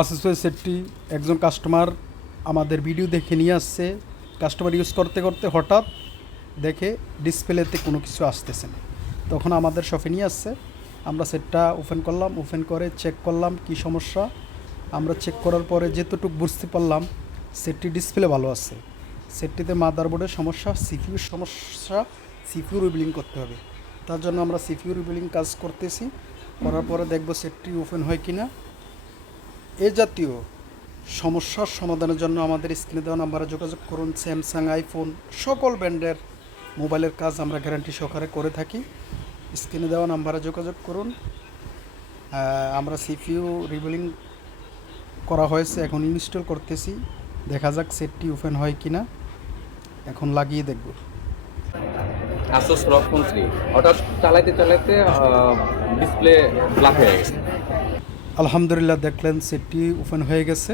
আসুসের সেটটি একজন কাস্টমার আমাদের ভিডিও দেখে নিয়ে আসছে। কাস্টমার ইউজ করতে করতে হঠাৎ দেখে ডিসপ্লেতে কোনো কিছু আসতেছে না, তখন আমাদের শপে নিয়ে আসছে। আমরা সেটটা ওপেন করলাম, ওপেন করে চেক করলাম কী সমস্যা। আমরা চেক করার পরে যেতটুকু বুঝতে পারলাম সেটটি ডিসপ্লে ভালো আছে, সেটটিতে মাদারবোর্ডের সমস্যা, সিপিইউর সমস্যা, সিপিইউ রিবিলিং করতে হবে। তার জন্য আমরা সিপিইউ রিবিলিং কাজ করতেছি, করার পরে দেখব সেটটি ওপেন হয় কি না। এ জাতীয় সমস্যার সমাধানের জন্য আমাদের স্ক্রিনে দেওয়া নাম্বারে যোগাযোগ করুন। স্যামসাং, আইফোন সকল ব্র্যান্ডের মোবাইলের কাজ আমরা গ্যারান্টি সহকারে করে থাকি। স্ক্রিনে দেওয়া নাম্বারে যোগাযোগ করুন। আমরা সিপিইউ রিবিলিং করা হয়েছে, এখন ইনস্টল করতেছি। দেখা যাক সেটটি ওপেন হয় কি না, এখন লাগিয়ে দেখব। Asus ROG Phone 3 হঠাৎ চালাইতে চালাইতে ডিসপ্লে ব্ল্যাক হয়ে গেছে। আলহামদুলিল্লাহ, দেখলেন সেটটি ওপেন হয়ে গেছে।